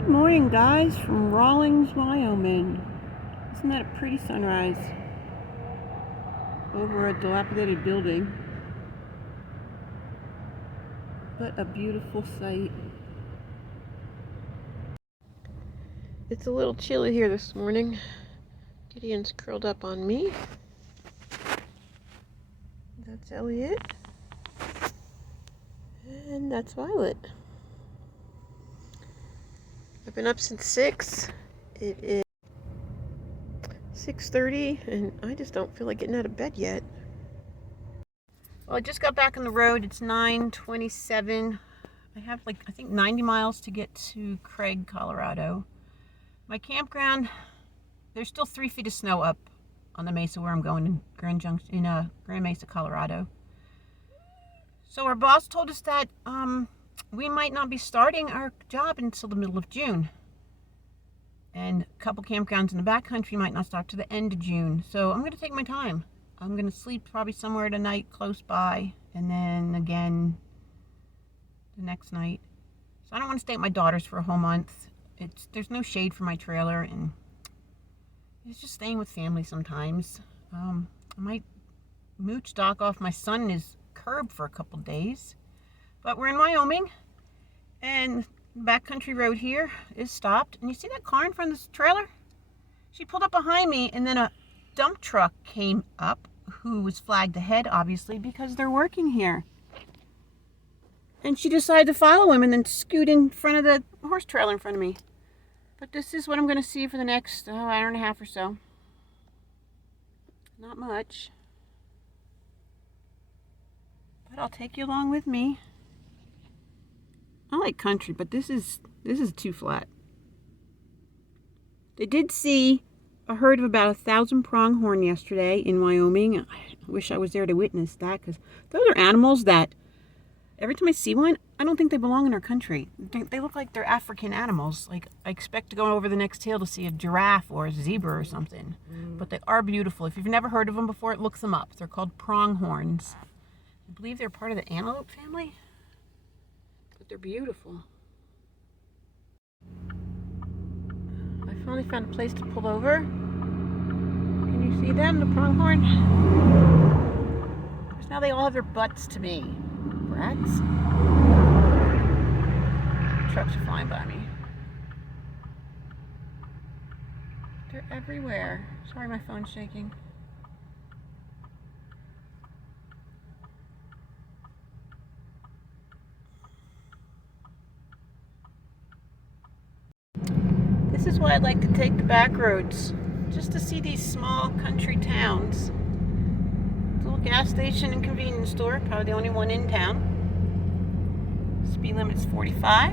Good morning, guys, from Rawlings, Wyoming. Isn't that a pretty sunrise over a dilapidated building? But a beautiful sight. It's a little chilly here this morning. Gideon's curled up on me. That's Elliot. And that's Violet. I've been up since 6. It is 6:30 and I just don't feel like getting out of bed yet. Well, I just got back on the road. It's 9:27. I have I think 90 miles to get to Craig, Colorado. My campground, there's still 3 feet of snow up on the mesa where I'm going in Grand Mesa, Colorado. So our boss told us that we might not be starting our job until the middle of June. And a couple campgrounds in the backcountry might not start to the end of June. So I'm going to take my time. I'm going to sleep probably somewhere tonight close by, and then again the next night. So I don't want to stay at my daughter's for a whole month. There's no shade for my trailer, and it's just staying with family sometimes. I might mooch dock off my son and his curb for a couple days. But we're in Wyoming, and the backcountry road here is stopped. And you see that car in front of this trailer? She pulled up behind me, and then a dump truck came up, who was flagged ahead, obviously, because they're working here. And she decided to follow him and then scoot in front of the horse trailer in front of me. But this is what I'm going to see for the next hour and a half or so. Not much. But I'll take you along with me. I like country, but this is too flat. They did see a herd of about 1,000 pronghorn yesterday in Wyoming. I wish I was there to witness that, because those are animals that every time I see one, I don't think they belong in our country. They look like they're African animals. Like, I expect to go over the next hill to see a giraffe or a zebra or something. But they are beautiful. If you've never heard of them before, look them up. They're called pronghorns. I believe they're part of the antelope family. But they're beautiful. I finally found a place to pull over. Can you see them, the pronghorn? Because now they all have their butts to me. Rats. Trucks are flying by me. They're everywhere. Sorry, my phone's shaking. This is why I like to take the back roads, just to see these small country towns. Little gas station and convenience store, probably the only one in town. Speed limit's 45.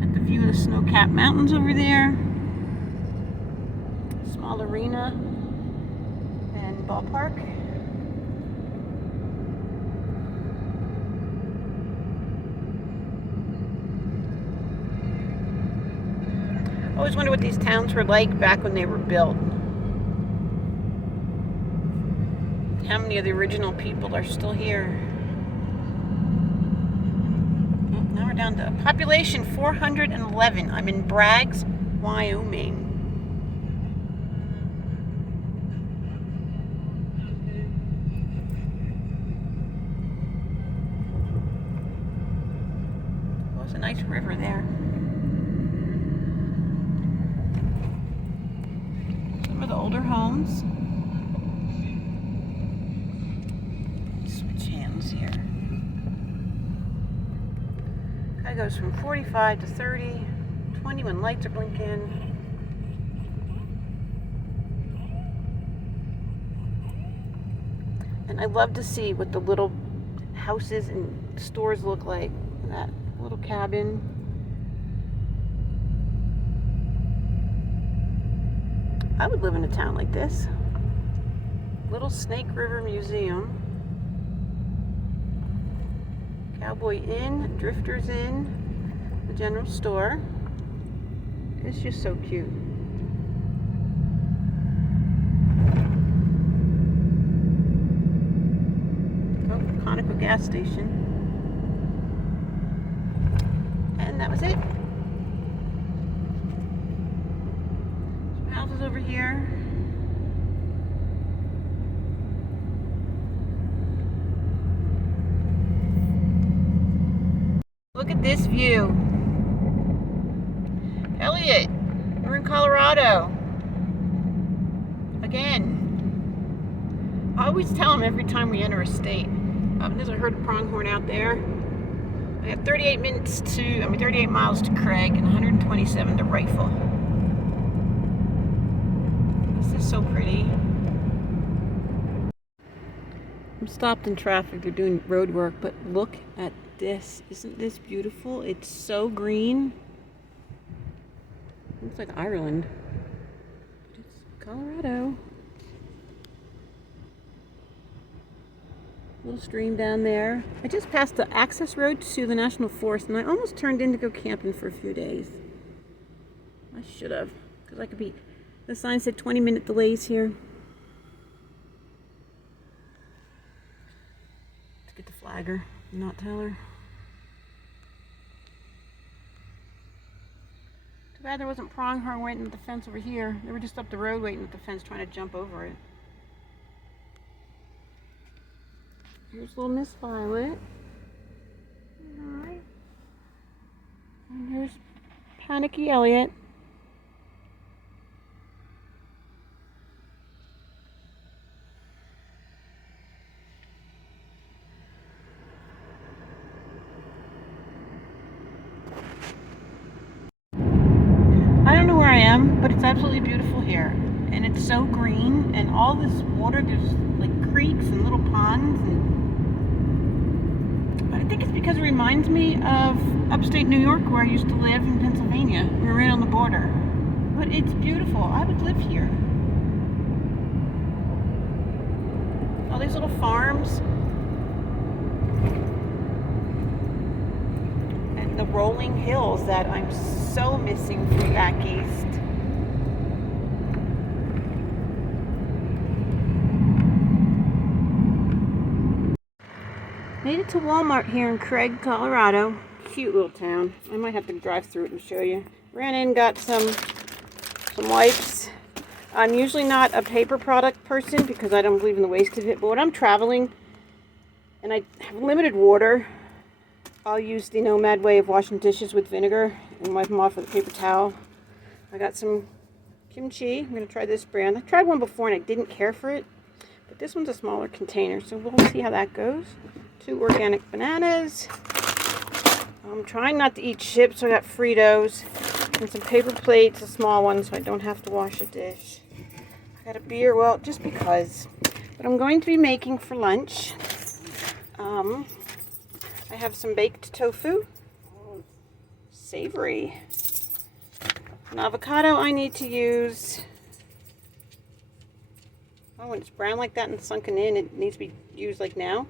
Got the view of the snow-capped mountains over there. Small arena and ballpark. I always wonder what these towns were like back when they were built. How many of the original people are still here? Now we're down to population 411. I'm in Braggs, Wyoming. Oh, there's a nice river there. Some of the older homes. Here. Guy goes from 45 to 30, 20 when lights are blinking. And I love to see what the little houses and stores look like. That little cabin. I would live in a town like this. Little Snake River Museum. Cowboy Inn, Drifters Inn, the general store. It's just so cute. Oh, Conoco gas station. And And that was it. Some houses over here. Look at this view. Elliot, we're in Colorado. Again. I always tell them every time we enter a state. There's a herd of pronghorn out there. I have 38 miles to Craig and 127 to Rifle. This is so pretty. I'm stopped in traffic. They're doing road work, but look at this. Isn't this beautiful? It's so green. Looks like Ireland. But it's Colorado. Little stream down there. I just passed the access road to the National Forest and I almost turned in to go camping for a few days. I should have, because I could be, the sign said 20-minute delays here. Let's get the flagger, not tell her. Too bad there wasn't pronghorn waiting at the fence over here. They were just up the road waiting at the fence trying to jump over it. Here's little Miss Violet. Hi. And here's Panicky Elliot. I don't know where I am, but it's absolutely beautiful here. And it's so green, and all this water, there's like creeks and little ponds, and I think it's because it reminds me of upstate New York where I used to live in Pennsylvania. We were right on the border. But it's beautiful. I would live here. All these little farms. And the rolling hills that I'm so missing from back east. Made it to Walmart here in Craig, Colorado. Cute little town. I might have to drive through it and show you. Ran in, got some wipes. I'm usually not a paper product person because I don't believe in the waste of it. But when I'm traveling and I have limited water, I'll use the Nomad way of washing dishes with vinegar and wipe them off with a paper towel. I got some kimchi. I'm going to try this brand. I tried one before and I didn't care for it. But this one's a smaller container, so we'll see how that goes. 2 organic bananas. I'm trying not to eat chips, so I got Fritos. And some paper plates, a small one, so I don't have to wash a dish. I got a beer, well, just because. But I'm going to be making for lunch. I have some baked tofu. Savory. An avocado I need to use. Oh, when it's brown like that and sunken in, it needs to be used like now.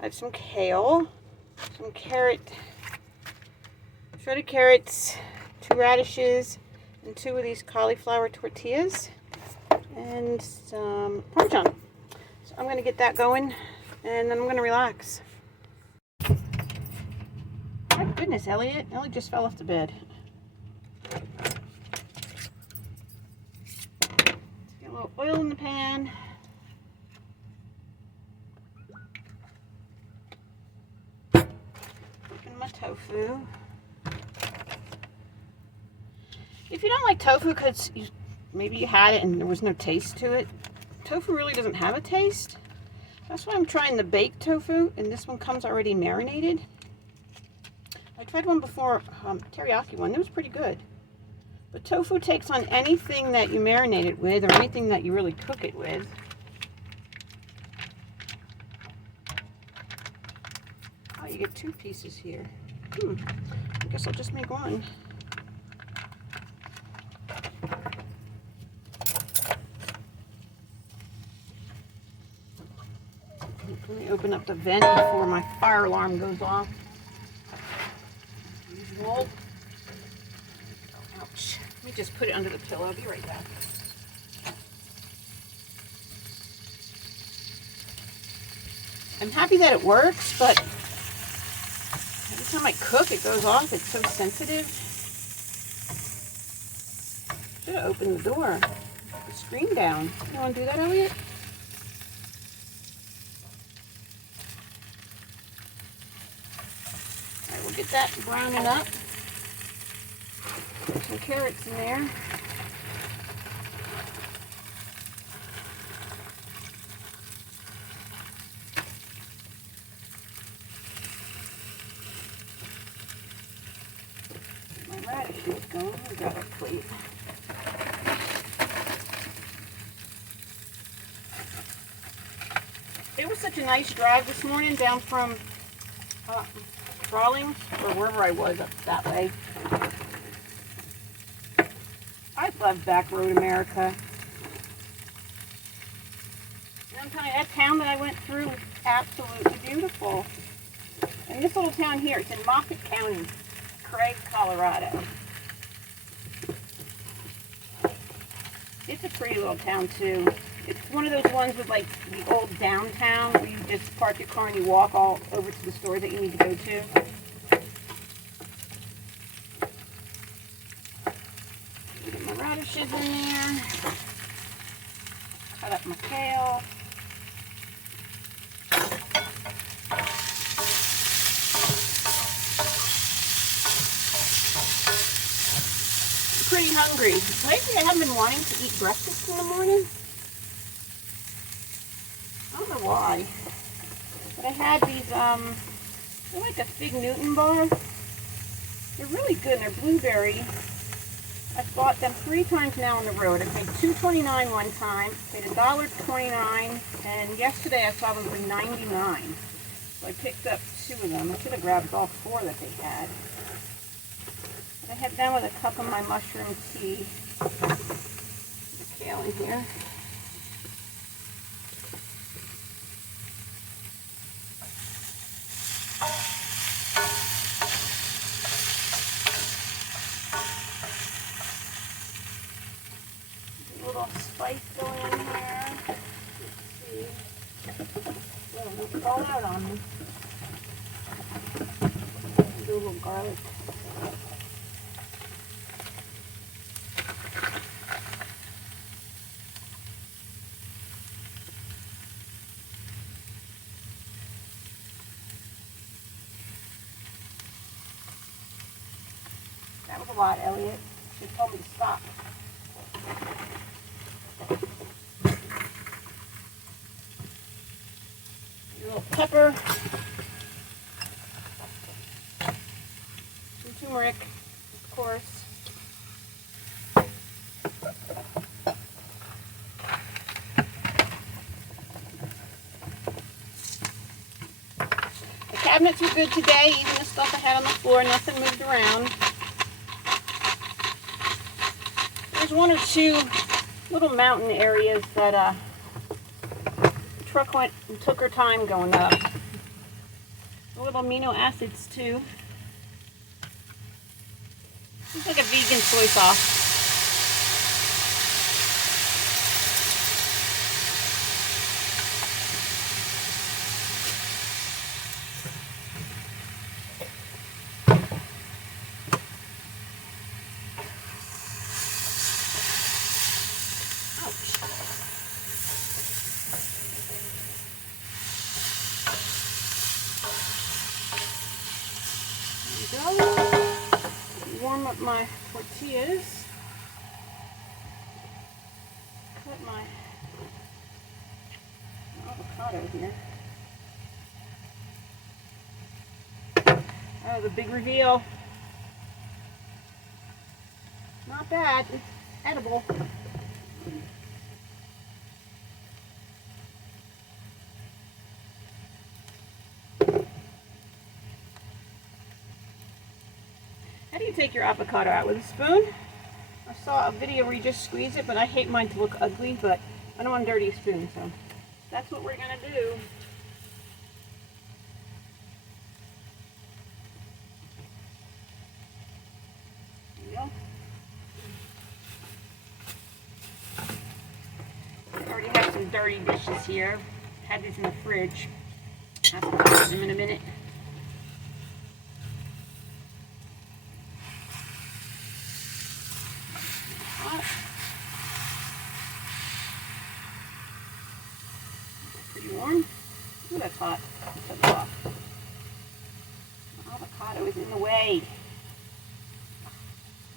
I have some kale, some carrot, shredded carrots, 2 radishes, and 2 of these cauliflower tortillas, and some Parmesan. So I'm going to get that going, and then I'm going to relax. My goodness, Elliot just fell off the bed. Let's get a little oil in the pan. My tofu. If you don't like tofu because maybe you had it and there was no taste to it, tofu really doesn't have a taste. That's why I'm trying the baked tofu, and this one comes already marinated. I tried one before, teriyaki one. It was pretty good. But tofu takes on anything that you marinate it with or anything that you really cook it with. Oh, you get 2 pieces here. I guess I'll just make one. Let me open up the vent before my fire alarm goes off. Usual. Ouch. Let me just put it under the pillow. I'll be right back. I'm happy that it works, but I just Every time I cook, it goes off. It's so sensitive. Should have opened the door. The screen down. You want to do that, Elliot? All right, we'll get that browning up. Put some carrots in there. Radishes going. I've got a plate. It was such a nice drive this morning down from Rawlings, or wherever I was up that way. I love back road America. And I'm telling you, that town that I went through was absolutely beautiful. And this little town here, it's in Moffett County. Craig, Colorado. It's a pretty little town too. It's one of those ones with like the old downtown where you just park your car and you walk all over to the store that you need to go to. Get my radishes in there. Cut up my kale. Pretty hungry. Lately I haven't been wanting to eat breakfast in the morning. I don't know why. But I had these, they're like a Fig Newton bar. They're really good and they're blueberry. I've bought them 3 times now on the road. I paid $2.29 one time, paid $1.29, and yesterday I saw them for $99. So I picked up 2 of them. I should have grabbed all 4 that they had. I had them with a cup of my mushroom tea. The kale in here. A little spice going in here. Let's see. Oh, it'll fall out on me. Do a little garlic. That was a lot, Elliot. She told me to stop. A little pepper. Some turmeric, of course. The cabinets were good today, even the stuff I had on the floor, nothing moved around. There's 1 or 2 little mountain areas that the truck went and took her time going up. A little amino acids too. It's like a vegan soy sauce. Warm up my tortillas. Cut my avocado here. Oh, the big reveal. Not bad. It's edible. How do you take your avocado out? With a spoon? I saw a video where you just squeeze it, but I hate mine to look ugly, but I don't want a dirty spoon, so that's what we're going to do. There you go. I already have some dirty dishes here. Had these in the fridge. I'll wash them in a minute. pretty warm. Ooh, that's hot. Shut it off. The avocado is in the way.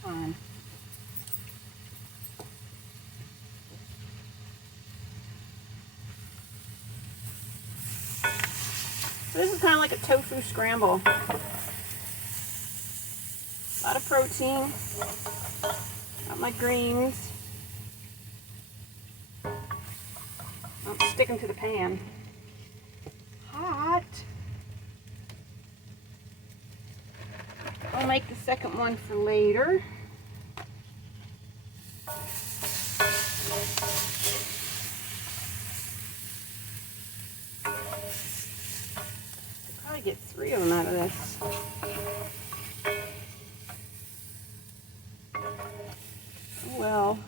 Come on. So this is kind of like a tofu scramble. A lot of protein. Got my greens. I'm sticking to the pan. Hot. I'll make the second one for later. I'll probably get 3 of them out of this. Oh well.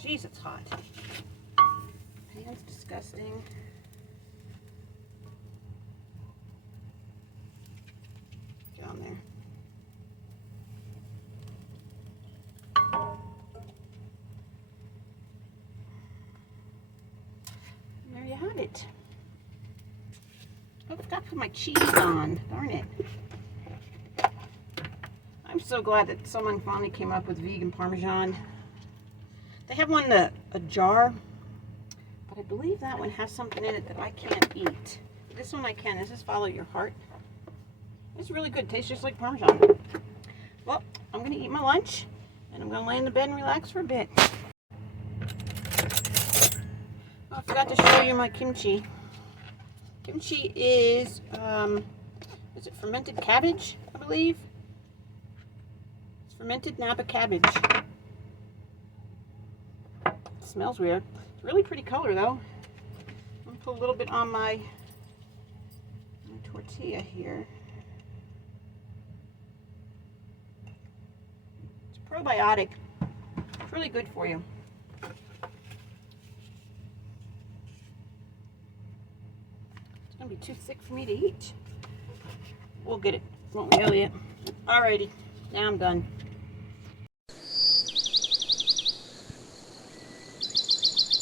Jeez, it's hot. Pan's disgusting. Get on there. And there you have it. Oh, I forgot to put my cheese on. Darn it. I'm so glad that someone finally came up with vegan Parmesan. They have one in a jar, but I believe that one has something in it that I can't eat. This one I can. This is Follow Your Heart. It's really good. Tastes just like Parmesan. Well, I'm going to eat my lunch, and I'm going to lay in the bed and relax for a bit. Oh, I forgot to show you my kimchi. Kimchi is it fermented cabbage, I believe? It's fermented Napa cabbage. Smells weird. It's really pretty color though. I'm gonna put a little bit on my tortilla here. It's probiotic. It's really good for you. It's gonna be too thick for me to eat. We'll get it. Won't we, Elliot? Alrighty, now I'm done.